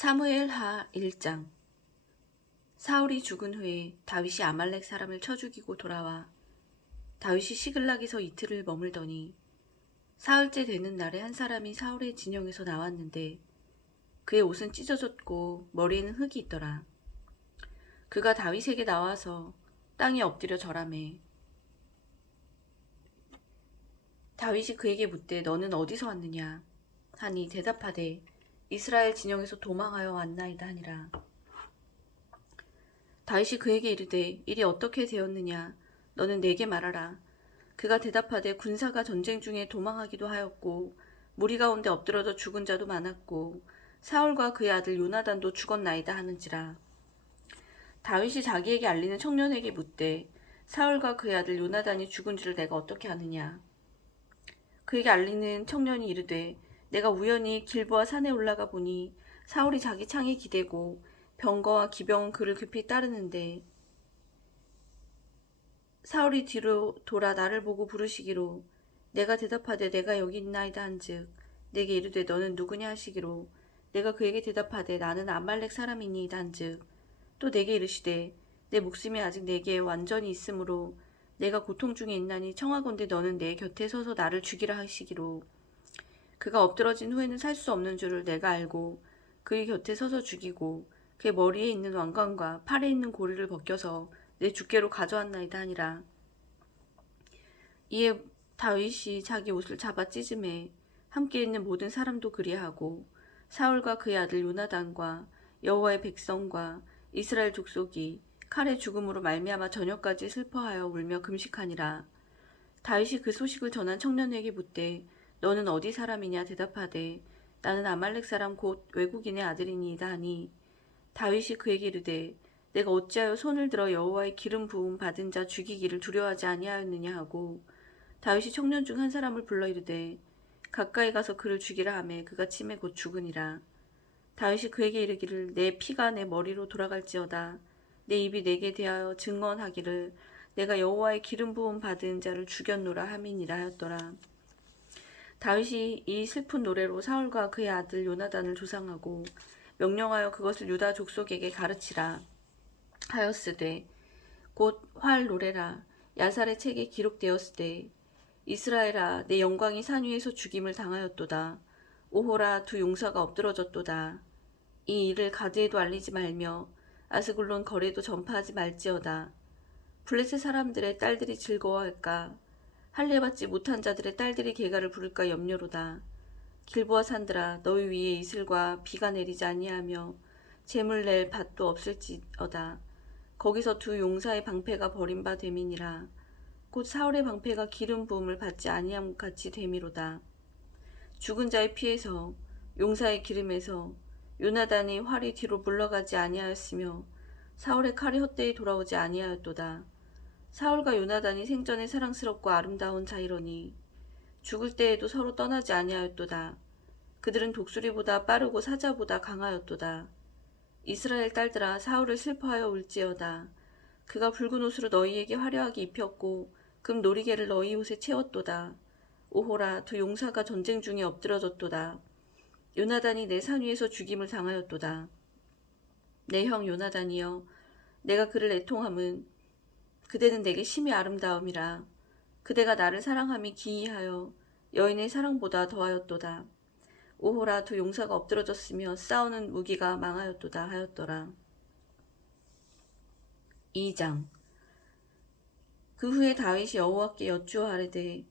사무엘하 1장. 사울이 죽은 후에 다윗이 아말렉 사람을 쳐 죽이고 돌아와 다윗이 시글락에서 이틀을 머물더니 사흘째 되는 날에 한 사람이 사울의 진영에서 나왔는데 그의 옷은 찢어졌고 머리에는 흙이 있더라. 그가 다윗에게 나와서 땅에 엎드려 절하매 다윗이 그에게 묻되 너는 어디서 왔느냐 하니 대답하되 이스라엘 진영에서 도망하여 왔나이다 하니라. 다윗이 그에게 이르되 일이 어떻게 되었느냐 너는 내게 말하라. 그가 대답하되 군사가 전쟁 중에 도망하기도 하였고 무리 가운데 엎드러져 죽은 자도 많았고 사울과 그의 아들 요나단도 죽었나이다 하는지라. 다윗이 자기에게 알리는 청년에게 묻되 사울과 그의 아들 요나단이 죽은 줄을 내가 어떻게 아느냐. 그에게 알리는 청년이 이르되 내가 우연히 길보아 산에 올라가 보니 사울이 자기 창에 기대고 병거와 기병은 그를 급히 따르는데 사울이 뒤로 돌아 나를 보고 부르시기로 내가 대답하되 내가 여기 있나이다 한즉 내게 이르되 너는 누구냐 하시기로 내가 그에게 대답하되 나는 아말렉 사람이니이다 한즉 또 내게 이르시되 내 목숨이 아직 내게 완전히 있으므로 내가 고통 중에 있나니 청하건대 너는 내 곁에 서서 나를 죽이라 하시기로 그가 엎드러진 후에는 살 수 없는 줄을 내가 알고 그의 곁에 서서 죽이고 그의 머리에 있는 왕관과 팔에 있는 고리를 벗겨서 내 주께로 가져왔나이다 하니라. 이에 다윗이 자기 옷을 잡아 찢음에 함께 있는 모든 사람도 그리하고 사울과 그의 아들 요나단과 여호와의 백성과 이스라엘 족속이 칼의 죽음으로 말미암아 저녁까지 슬퍼하여 울며 금식하니라. 다윗이 그 소식을 전한 청년에게 묻되 너는 어디 사람이냐 대답하되 나는 아말렉 사람 곧 외국인의 아들이니이다 하니 다윗이 그에게 이르되 내가 어찌하여 손을 들어 여호와의 기름 부음 받은 자 죽이기를 두려워하지 아니하였느냐 하고 다윗이 청년 중 한 사람을 불러 이르되 가까이 가서 그를 죽이라 하매 그가 침에 곧 죽으니라. 다윗이 그에게 이르기를 내 피가 내 머리로 돌아갈지어다 내 입이 내게 대하여 증언하기를 내가 여호와의 기름 부음 받은 자를 죽였노라 함이니라 하였더라. 다윗이 이 슬픈 노래로 사울과 그의 아들 요나단을 조상하고 명령하여 그것을 유다 족속에게 가르치라 하였으되 곧 활 노래라 야살의 책에 기록되었으되 이스라엘아 내 영광이 산 위에서 죽임을 당하였도다. 오호라 두 용사가 엎드러졌도다. 이 일을 가드에도 알리지 말며 아스글론 거리에도 전파하지 말지어다. 블레셋 사람들의 딸들이 즐거워할까 할례받지 못한 자들의 딸들이 계가를 부를까 염려로다. 길보아 산들아 너희 위에 이슬과 비가 내리지 아니하며 재물 낼 밭도 없을지어다. 거기서 두 용사의 방패가 버린 바 됨이니라. 곧 사울의 방패가 기름 부음을 받지 아니함 같이 됨이로다. 죽은 자의 피에서 용사의 기름에서 요나단이 활이 뒤로 물러가지 아니하였으며 사울의 칼이 헛되이 돌아오지 아니하였도다. 사울과 요나단이 생전에 사랑스럽고 아름다운 자이러니 죽을 때에도 서로 떠나지 아니하였도다. 그들은 독수리보다 빠르고 사자보다 강하였도다. 이스라엘 딸들아 사울을 슬퍼하여 울지어다. 그가 붉은 옷으로 너희에게 화려하게 입혔고 금 놀이개를 너희 옷에 채웠도다. 오호라 두 용사가 전쟁 중에 엎드러졌도다. 요나단이 내 산 위에서 죽임을 당하였도다. 내 형 요나단이여 내가 그를 애통함은 그대는 내게 심히 아름다움이라. 그대가 나를 사랑함이 기이하여 여인의 사랑보다 더하였도다. 오호라 두 용사가 엎드러졌으며 싸우는 무기가 망하였도다 하였더라. 2장. 그 후에 다윗이 여호와께 여쭈어하되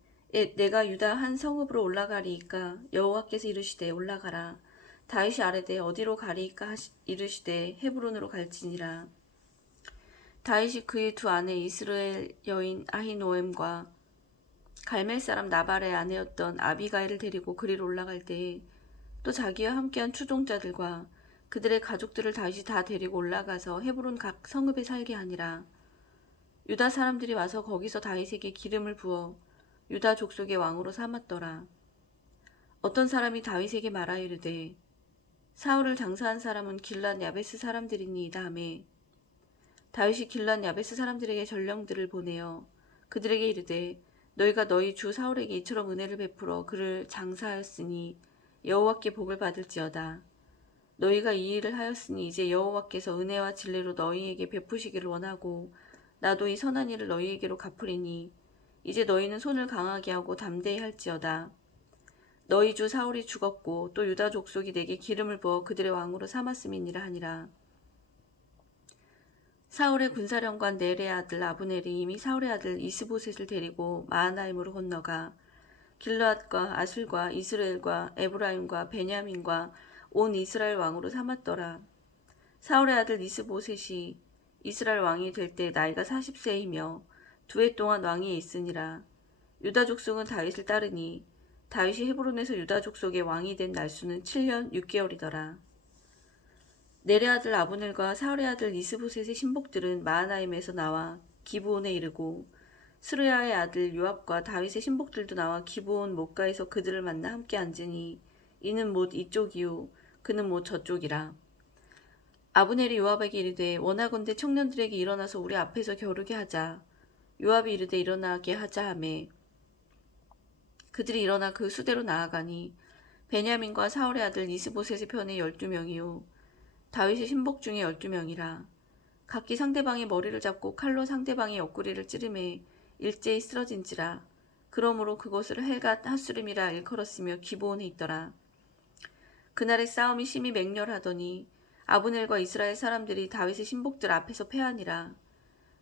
내가 유다 한 성읍으로 올라가리이까 여호와께서 이르시되 올라가라. 다윗이 아뢰되 어디로 가리이까 이르시되 헤브론으로 갈지니라. 다윗이 그의 두 아내 이스라엘 여인 아히노엠과 갈멜 사람 나발의 아내였던 아비가일을 데리고 그리로 올라갈 때에 또 자기와 함께한 추종자들과 그들의 가족들을 다윗이 다 데리고 올라가서 헤브론 각 성읍에 살게 하니라. 유다 사람들이 와서 거기서 다윗에게 기름을 부어 유다 족속의 왕으로 삼았더라. 어떤 사람이 다윗에게 말하여 이르되 사울을 장사한 사람은 길랏 야베스 사람들이니이다 하매 다윗이 길랏 야베스 사람들에게 전령들을 보내어 그들에게 이르되 너희가 너희 주 사울에게 이처럼 은혜를 베풀어 그를 장사하였으니 여호와께 복을 받을지어다. 너희가 이 일을 하였으니 이제 여호와께서 은혜와 진리로 너희에게 베푸시기를 원하고 나도 이 선한 일을 너희에게로 갚으리니 이제 너희는 손을 강하게 하고 담대히 할지어다. 너희 주 사울이 죽었고 또 유다 족속이 내게 기름을 부어 그들의 왕으로 삼았음이니라 하니라. 사울의 군사령관 넬의 아들 아브넬이 이미 사울의 아들 이스보셋을 데리고 마하나임으로 건너가 길르앗과 아술과 이스라엘과 에브라임과 베냐민과 온 이스라엘 왕으로 삼았더라. 사울의 아들 이스보셋이 이스라엘 왕이 될 때 나이가 40세이며 2해 동안 왕위에 있으니라. 유다 족속은 다윗을 따르니 다윗이 헤브론에서 유다 족속의 왕이 된 날수는 7년 6개월이더라. 넬의 아들 아브넬과 사울의 아들 이스보셋의 신복들은 마하나임에서 나와 기브온에 이르고 스루야의 아들 요압과 다윗의 신복들도 나와 기브온 못가에서 그들을 만나 함께 앉으니 이는 못 이쪽이요 그는 못 저쪽이라. 아브넬이 요압에게 이르되 원하건대 청년들에게 일어나서 우리 앞에서 겨루게 하자. 요압이 이르되 일어나게 하자 하매 그들이 일어나 그 수대로 나아가니 베냐민과 사울의 아들 이스보셋의 편에 12명이요 다윗의 신복 중에 12명이라. 각기 상대방의 머리를 잡고 칼로 상대방의 옆구리를 찌르매 일제히 쓰러진지라. 그러므로 그곳을 헬갓 하수림이라 일컬었으며 기브온에 있더라. 그날의 싸움이 심히 맹렬하더니 아브넬과 이스라엘 사람들이 다윗의 신복들 앞에서 패하니라.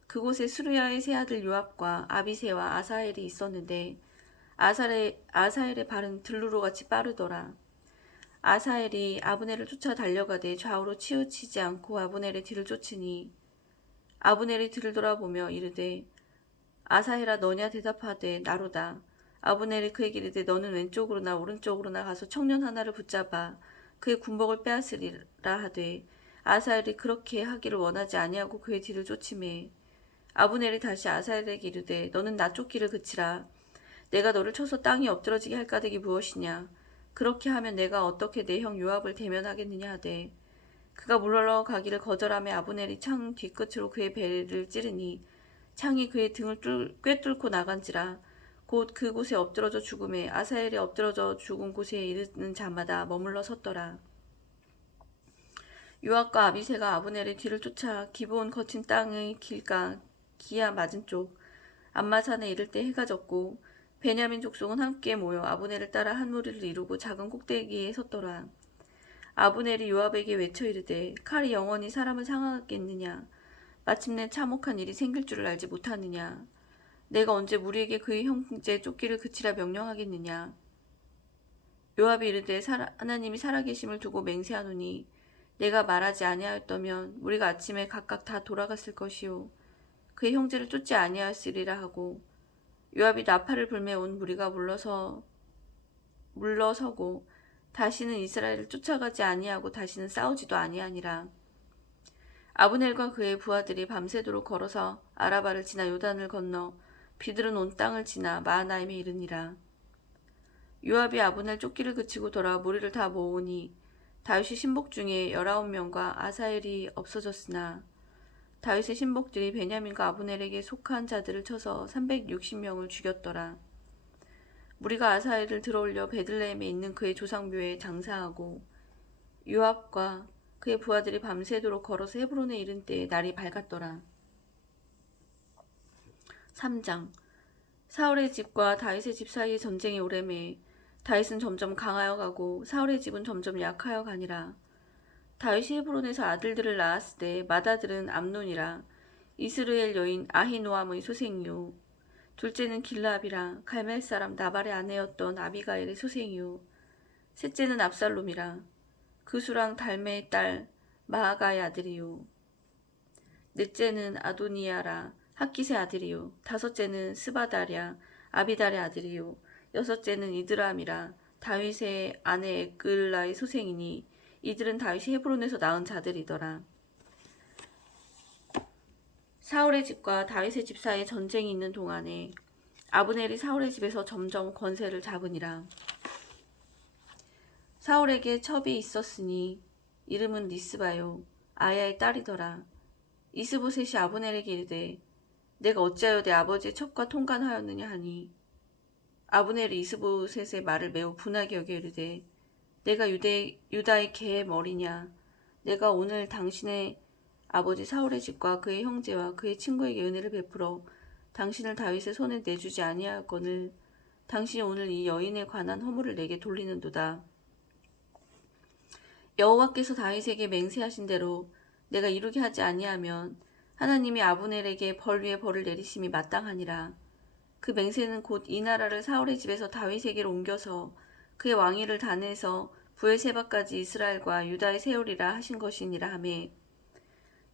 그곳에 수르야의 세 아들 요압과 아비새와 아사헬이 있었는데 아사헬의 발은 들루로같이 빠르더라. 아사헬이 아브넬을 쫓아 달려가되 좌우로 치우치지 않고 아브넬의 뒤를 쫓으니 아브넬이 뒤를 돌아보며 이르되 아사헬아 너냐 대답하되 나로다. 아브넬이 그에게 이르되 너는 왼쪽으로나 오른쪽으로나 가서 청년 하나를 붙잡아 그의 군복을 빼앗으리라 하되 아사헬이 그렇게 하기를 원하지 아니하고 그의 뒤를 쫓으매 아브넬이 다시 아사헬에게 이르되 너는 나 쫓기를 그치라. 내가 너를 쳐서 땅이 엎드러지게 할 까닭이 무엇이냐. 그렇게 하면 내가 어떻게 내 형 요압을 대면하겠느냐 하되 그가 물러가기를 거절하며 아브넬이 창 뒤끝으로 그의 배를 찌르니 창이 그의 등을 꿰뚫고 나간지라. 곧 그곳에 엎드러져 죽음에 아사헬이 엎드러져 죽은 곳에 이르는 자마다 머물러 섰더라. 요압과 아비새가 아브넬의 뒤를 쫓아 기브온 거친 땅의 길가 기야 맞은 쪽 암마산에 이를 때 해가 졌고 베냐민 족속은 함께 모여 아브넬을 따라 한 무리를 이루고 작은 꼭대기에 섰더라. 아브넬이 요압에게 외쳐 이르되 칼이 영원히 사람을 상하겠느냐. 마침내 참혹한 일이 생길 줄을 알지 못하느냐. 내가 언제 무리에게 그의 형제 쫓기를 그치라 명령하겠느냐. 요압이 이르되 하나님이 살아계심을 두고 맹세하노니 내가 말하지 아니하였다면 우리가 아침에 각각 다 돌아갔을 것이요 그의 형제를 쫓지 아니하였으리라 하고 요압이 나팔을 불매 온 무리가 물러서고 다시는 이스라엘을 쫓아가지 아니하고 다시는 싸우지도 아니하니라. 아브넬과 그의 부하들이 밤새도록 걸어서 아라바를 지나 요단을 건너 비들은 온 땅을 지나 마하나임에 이르니라. 요압이 아브넬 쫓기를 그치고 돌아 무리를 다 모으니 다윗의 신복 중에 19명과 아사헬이 없어졌으나 다윗의 신복들이 베냐민과 아브넬에게 속한 자들을 쳐서 360명을 죽였더라. 무리가 아사헬을 들어올려 베들레헴에 있는 그의 조상묘에 장사하고 요압과 그의 부하들이 밤새도록 걸어서 헤브론에 이른 때에 날이 밝았더라. 3장 사울의 집과 다윗의 집 사이의 전쟁이 오래매 다윗은 점점 강하여 가고 사울의 집은 점점 약하여 가니라. 다윗이 헤브론에서 아들들을 낳았을 때 맏아들은 암논이라 이스르엘 여인 아히노암의 소생이요 둘째는 길라압이라 갈멜 사람 나발의 아내였던 아비가일의 소생이요 셋째는 압살롬이라 그 수랑 달메의 딸 마아가의 아들이요 넷째는 아도니아라 학깃의 아들이요 다섯째는 스바다랴 아비달의 아들이요 여섯째는 이드람이라 다윗의 아내 에글라의 소생이니 이들은 다윗이 헤브론에서 낳은 자들이더라. 사울의 집과 다윗의 집 사이에 전쟁이 있는 동안에 아브넬이 사울의 집에서 점점 권세를 잡으니라. 사울에게 첩이 있었으니 이름은 리스바요 아야의 딸이더라. 이스보셋이 아브넬에게 이르되 내가 어찌하여 내 아버지의 첩과 통관하였느냐 하니 아브넬이 이스보셋의 말을 매우 분하게 여겨 이르되 내가 유다의 개의 머리냐? 내가 오늘 당신의 아버지 사울의 집과 그의 형제와 그의 친구에게 은혜를 베풀어 당신을 다윗의 손에 내주지 아니하거늘 당신이 오늘 이 여인에 관한 허물을 내게 돌리는도다. 여호와께서 다윗에게 맹세하신 대로 내가 이루게 하지 아니하면 하나님이 아브넬에게 벌 위에 벌을 내리심이 마땅하니라. 그 맹세는 곧 이 나라를 사울의 집에서 다윗에게로 옮겨서 그의 왕위를 단에서 부엘세바까지 이스라엘과 유다에 세우리라 하신 것이니라 하매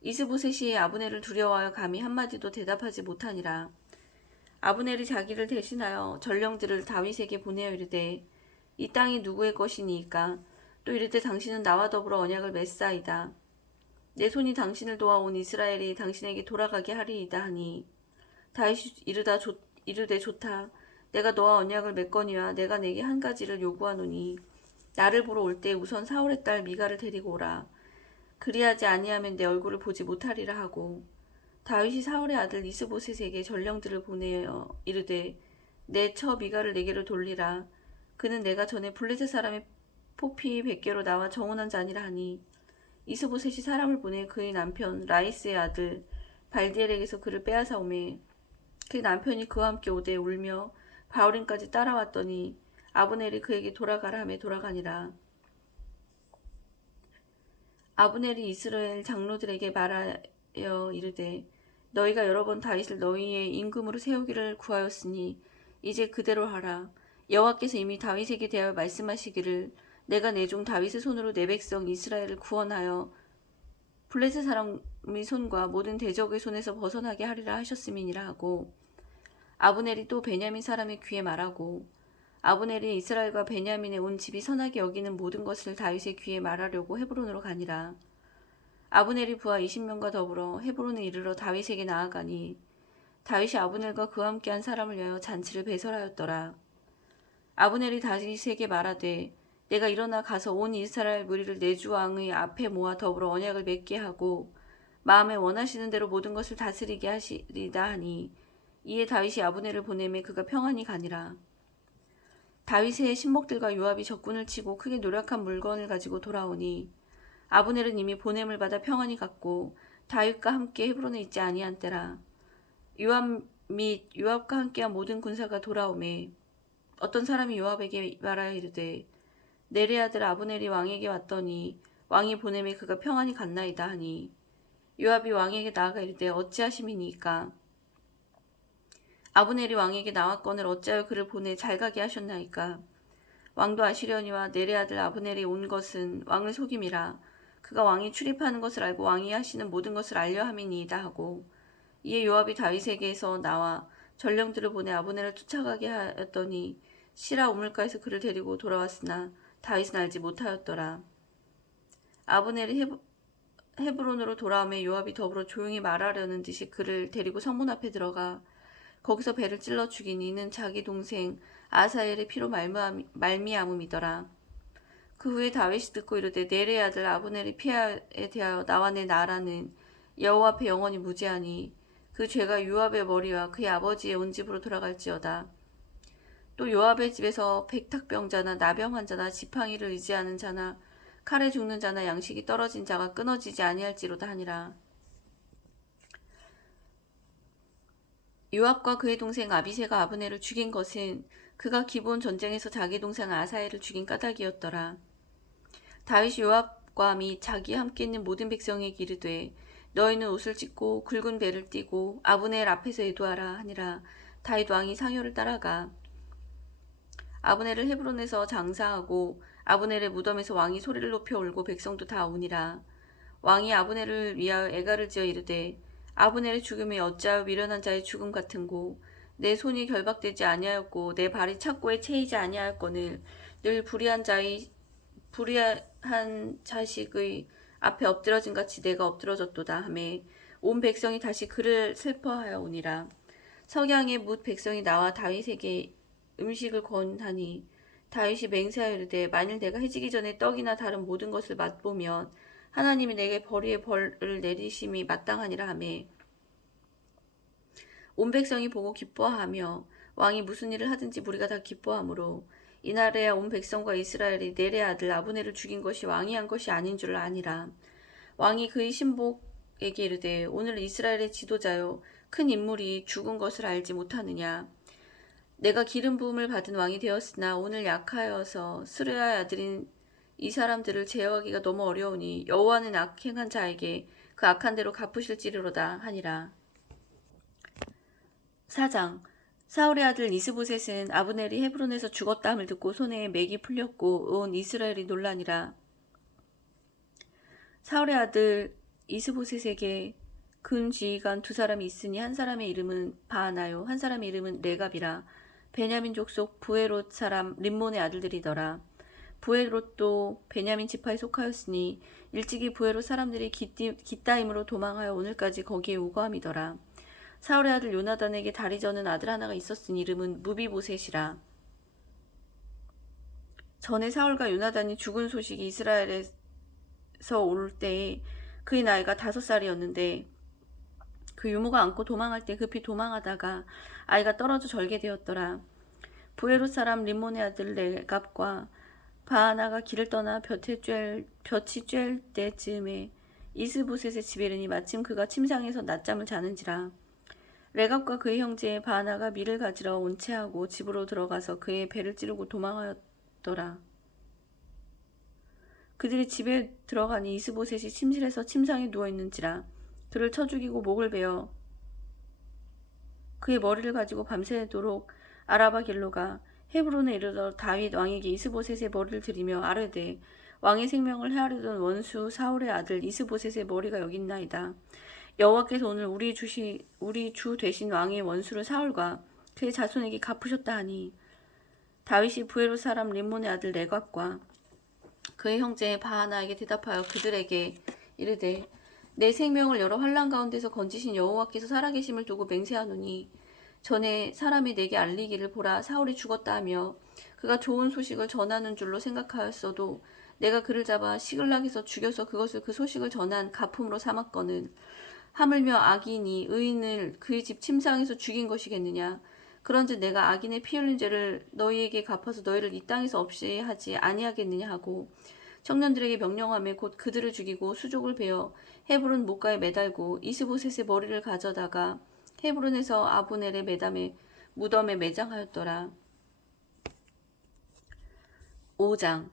이스보셋이 아브넬을 두려워하여 감히 한마디도 대답하지 못하니라. 아브넬이 자기를 대신하여 전령들을 다윗에게 보내어 이르되 이 땅이 누구의 것이니이까 또 이르되 당신은 나와 더불어 언약을 맺사이다. 내 손이 당신을 도와온 이스라엘이 당신에게 돌아가게 하리이다 하니 다윗이 이르되 좋다. 내가 너와 언약을 맺거니와 내가 내게 한 가지를 요구하노니 나를 보러 올 때 우선 사울의 딸 미가를 데리고 오라. 그리하지 아니하면 내 얼굴을 보지 못하리라 하고 다윗이 사울의 아들 이스보셋에게 전령들을 보내어 이르되 내 처 미가를 내게로 돌리라. 그는 내가 전에 블레셋 사람의 포피 100개로 나와 정혼한 자니라 하니 이스보셋이 사람을 보내 그의 남편 라이스의 아들 발디엘에게서 그를 빼앗아 오매 그의 남편이 그와 함께 오되 울며 바울임까지 따라왔더니 아브넬이 그에게 돌아가라 하며 돌아가니라. 아브넬이 이스라엘 장로들에게 말하여 이르되 너희가 여러 번 다윗을 너희의 임금으로 세우기를 구하였으니 이제 그대로 하라. 여호와께서 이미 다윗에게 대하여 말씀하시기를 내가 내 종 다윗의 손으로 내 백성 이스라엘을 구원하여 블레셋 사람의 손과 모든 대적의 손에서 벗어나게 하리라 하셨음이니라 하고 아브넬이 또 베냐민 사람의 귀에 말하고 아브넬이 이스라엘과 베냐민의 온 집이 선하게 여기는 모든 것을 다윗의 귀에 말하려고 헤브론으로 가니라. 아브넬이 부하 20명과 더불어 헤브론에 이르러 다윗에게 나아가니 다윗이 아브넬과 그와 함께한 사람을 위하여 잔치를 배설하였더라. 아브넬이 다윗에게 말하되 내가 일어나 가서 온 이스라엘 무리를 내 주 왕의 앞에 모아 더불어 언약을 맺게 하고 마음에 원하시는 대로 모든 것을 다스리게 하시리다 하니 이에 다윗이 아브넬을 보내매 그가 평안히 가니라. 다윗의 신복들과 요압이 적군을 치고 크게 노력한 물건을 가지고 돌아오니 아브넬은 이미 보냄을 받아 평안히 갔고 다윗과 함께 헤브론에 있지 아니한 때라. 요압 및 요압과 함께한 모든 군사가 돌아오매 어떤 사람이 요압에게 말하여 이르되 내레 아들 아브넬이 왕에게 왔더니 왕이 보냄에 그가 평안히 갔나이다 하니 요압이 왕에게 나아가 이르되 어찌하심이니까 아브넬이 왕에게 나왔거늘 어찌하여 그를 보내 잘 가게 하셨나이까 왕도 아시려니와 내레 아들 아브넬이 온 것은 왕을 속임이라 그가 왕이 출입하는 것을 알고 왕이 하시는 모든 것을 알려 함이니이다 하고 이에 요압이 다윗에게서 나와 전령들을 보내 아브넬을 쫓아가게 하였더니 시라 우물가에서 그를 데리고 돌아왔으나 다윗은 알지 못하였더라. 아브넬이 헤브론으로 돌아오매 요압이 더불어 조용히 말하려는 듯이 그를 데리고 성문 앞에 들어가 거기서 배를 찔러 죽인 이는 자기 동생 아사엘의 피로 말미암음이더라. 그 후에 다윗이 듣고 이르되 내레의 아들 아브넬의 피에 대하여 나와 내 나라는 여호와 앞에 영원히 무죄하니 그 죄가 요압의 머리와 그의 아버지의 온 집으로 돌아갈지어다. 또 요압의 집에서 백탁병자나 나병 환자나 지팡이를 의지하는 자나 칼에 죽는 자나 양식이 떨어진 자가 끊어지지 아니할지로다 하니라. 요압과 그의 동생 아비새가 아브넬을 죽인 것은 그가 기브온 전쟁에서 자기 동생 아사엘을 죽인 까닭이었더라. 다윗이 요압과 및 자기와 함께 있는 모든 백성에게 이르되 너희는 옷을 찢고 굵은 배를 띠고 아브넬 앞에서 애도하라 하니라. 다윗 왕이 상효를 따라가 아브넬을 헤브론에서 장사하고 아브넬의 무덤에서 왕이 소리를 높여 울고 백성도 다 우니라. 왕이 아브넬을 위하여 애가를 지어 이르되 아브넬의 죽음이 어찌하여 미련한 자의 죽음 같은고 내 손이 결박되지 아니하였고 내 발이 착고에 채이지 아니하였거늘 늘 불의한 자식의 앞에 엎드러진 같이 내가 엎드러졌도다 하매 온 백성이 다시 그를 슬퍼하여 오니라. 석양에 뭇 백성이 나와 다윗에게 음식을 권하니 다윗이 맹세하여 이르되 만일 내가 해지기 전에 떡이나 다른 모든 것을 맛보면 하나님이 내게 벌의 벌을 내리심이 마땅하니라 하매 온 백성이 보고 기뻐하며 왕이 무슨 일을 하든지 무리가 다 기뻐하므로 이날에야 온 백성과 이스라엘이 넬의 아들 아브넬을 죽인 것이 왕이 한 것이 아닌 줄 아니라. 왕이 그의 신복에게 이르되 오늘 이스라엘의 지도자여 큰 인물이 죽은 것을 알지 못하느냐. 내가 기름 부음을 받은 왕이 되었으나 오늘 약하여서 스르야의 아들인 이 사람들을 제어하기가 너무 어려우니 여호와는 악행한 자에게 그 악한 대로 갚으실지로다 하니라. 4장. 사울의 아들 이스보셋은 아브넬이 헤브론에서 죽었다함을 듣고 손에 맥이 풀렸고 온 이스라엘이 놀라니라. 사울의 아들 이스보셋에게 근 지휘관 두 사람이 있으니 한 사람의 이름은 바하나요 한 사람의 이름은 레갑이라. 베냐민 족속 부에롯 사람 림몬의 아들들이더라. 부에롯도 베냐민 지파에 속하였으니 일찍이 부에롯 사람들이 깃다임으로 도망하여 오늘까지 거기에 우거함이더라. 사울의 아들 요나단에게 다리 저는 아들 하나가 있었으니 이름은 무비보셋이라. 전에 사울과 요나단이 죽은 소식이 이스라엘에서 올 때에 그의 나이가 5살이었는데 그 유모가 안고 도망할 때 급히 도망하다가 아이가 떨어져 절게 되었더라. 부에롯 사람 림몬의 아들 레갑과 바하나가 길을 떠나 볕이 쬐을 때쯤에 이스보셋의 집에 이르니 마침 그가 침상에서 낮잠을 자는지라. 레갑과 그의 형제 바하나가 밀을 가지러 온채하고 집으로 들어가서 그의 배를 찌르고 도망하였더라. 그들이 집에 들어가니 이스보셋이 침실에서 침상에 누워있는지라. 그를 쳐 죽이고 목을 베어 그의 머리를 가지고 밤새도록 아라바 길로가 헤브론에 이르러 다윗 왕에게 이스보셋의 머리를 들이며 아뢰되 왕의 생명을 헤아리던 원수 사울의 아들 이스보셋의 머리가 여기 있나이다. 여호와께서 오늘 우리 주 되신 왕의 원수를 사울과 그의 자손에게 갚으셨다 하니 다윗이 부에롯 사람 림몬의 아들 레갑과 그의 형제 바하나에게 대답하여 그들에게 이르되 내 생명을 여러 환난 가운데서 건지신 여호와께서 살아계심을 두고 맹세하노니 전에 사람이 내게 알리기를 보라 사울이 죽었다 하며 그가 좋은 소식을 전하는 줄로 생각하였어도 내가 그를 잡아 시글락에서 죽여서 그것을 그 소식을 전한 가품으로 삼았거늘 하물며 악인이 의인을 그의 집 침상에서 죽인 것이겠느냐. 그런즉 내가 악인의 피 흘린 죄를 너희에게 갚아서 너희를 이 땅에서 없이 하지 아니하겠느냐 하고 청년들에게 명령하며 곧 그들을 죽이고 수족을 베어 헤브론 못가에 매달고 이스보셋의 머리를 가져다가 헤브론에서 아브넬의 무덤에 매장하였더라. 5장.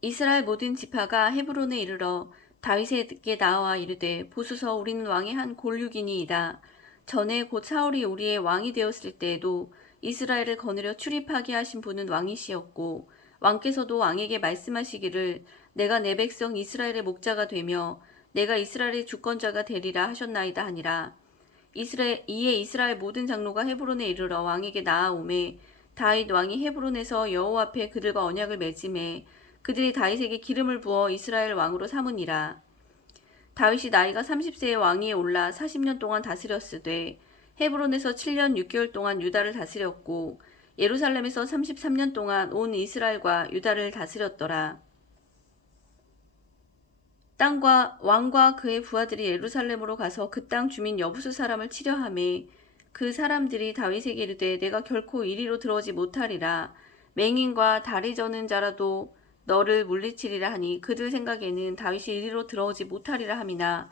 이스라엘 모든 지파가 헤브론에 이르러 다윗에게 나와 이르되 보소서 우리는 왕의 한 골육이니이다. 전에 곧 사울이 우리의 왕이 되었을 때에도 이스라엘을 거느려 출입하게 하신 분은 왕이시었고 왕께서도 왕에게 말씀하시기를 내가 내 백성 이스라엘의 목자가 되며 내가 이스라엘의 주권자가 되리라 하셨나이다 하니라. 이에 이스라엘 모든 장로가 헤브론에 이르러 왕에게 나아오매 다윗 왕이 헤브론에서 여호와 앞에 그들과 언약을 맺음에 그들이 다윗에게 기름을 부어 이스라엘 왕으로 삼으니라. 다윗이 나이가 30세의 왕위에 올라 40년 동안 다스렸으되 헤브론에서 7년 6개월 동안 유다를 다스렸고 예루살렘에서 33년 동안 온 이스라엘과 유다를 다스렸더라. 왕과 그의 부하들이 예루살렘으로 가서 그 땅 주민 여부수 사람을 치려하매 그 사람들이 다윗에게 이르되 내가 결코 이리로 들어오지 못하리라. 맹인과 다리 저는 자라도 너를 물리치리라 하니 그들 생각에는 다윗이 이리로 들어오지 못하리라 함이나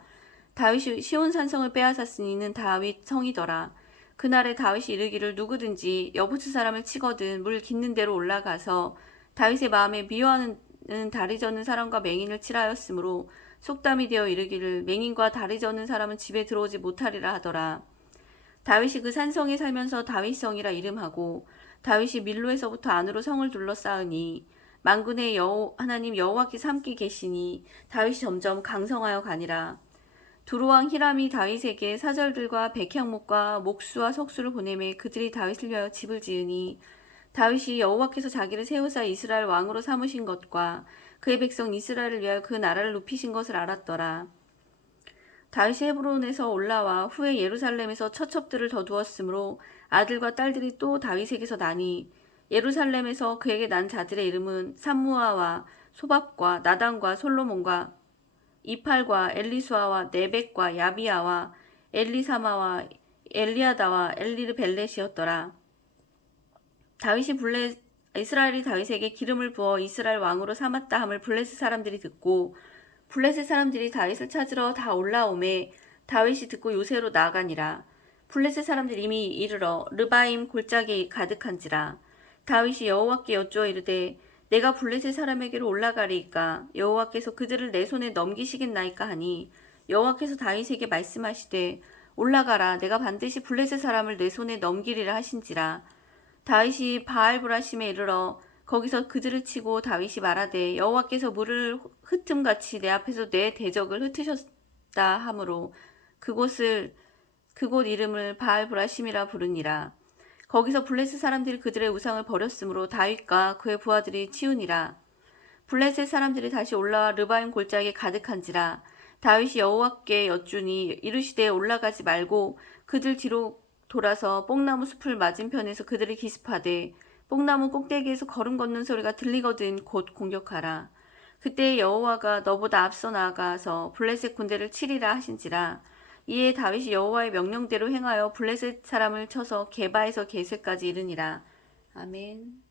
다윗이 시온 산성을 빼앗았으니 이는 다윗 성이더라. 그날에 다윗이 이르기를 누구든지 여부수 사람을 치거든 물 깃는 데로 올라가서 다윗의 마음에 미워하는 다리 저는 사람과 맹인을 칠하였으므로 속담이 되어 이르기를 맹인과 다리 저는 사람은 집에 들어오지 못하리라 하더라. 다윗이 그 산성에 살면서 다윗성이라 이름하고 다윗이 밀로에서부터 안으로 성을 둘러싸으니 만군의 하나님 여호와께서 함께 계시니 다윗이 점점 강성하여 가니라. 두로왕 히람이 다윗에게 사절들과 백향목과 목수와 석수를 보내매 그들이 다윗을 위하여 집을 지으니 다윗이 여호와께서 자기를 세우사 이스라엘 왕으로 삼으신 것과 그의 백성 이스라엘을 위하여 그 나라를 높이신 것을 알았더라. 다윗이 헤브론에서 올라와 후에 예루살렘에서 처첩들을 더 두었으므로 아들과 딸들이 또 다윗에게서 나니 예루살렘에서 그에게 난 자들의 이름은 삼무아와 소밥과 나단과 솔로몬과 이팔과 엘리수아와 네벡과 야비아와 엘리사마와 엘리아다와 엘리르벨렛이었더라. 다윗이 이스라엘이 다윗에게 기름을 부어 이스라엘 왕으로 삼았다 함을 블레셋 사람들이 듣고 블레셋 사람들이 다윗을 찾으러 다 올라오매 다윗이 듣고 요새로 나아가니라. 블레셋 사람들이 이미 이르러 르바임 골짜기에 가득한지라. 다윗이 여호와께 여쭈어 이르되 내가 블레셋 사람에게로 올라가리이까 여호와께서 그들을 내 손에 넘기시겠나이까 하니 여호와께서 다윗에게 말씀하시되 올라가라 내가 반드시 블레셋 사람을 내 손에 넘기리라 하신지라. 다윗이 바알브라심에 이르러 거기서 그들을 치고 다윗이 말하되 여호와께서 물을 흩음같이 내 앞에서 내 대적을 흩으셨다 하므로 그곳 이름을 바알브라심이라 부르니라. 거기서 블레셋 사람들이 그들의 우상을 버렸으므로 다윗과 그의 부하들이 치우니라. 블레셋 사람들이 다시 올라와 르바임 골짜기에 가득한지라. 다윗이 여호와께 여쭈니 이르시되 올라가지 말고 그들 뒤로 돌아서 뽕나무 숲을 맞은편에서 그들을 기습하되 뽕나무 꼭대기에서 걸음 걷는 소리가 들리거든 곧 공격하라. 그때 여호와가 너보다 앞서 나아가서 블레셋 군대를 치리라 하신지라. 이에 다윗이 여호와의 명령대로 행하여 블레셋 사람을 쳐서 게바에서 게셀까지 이르니라. 아멘.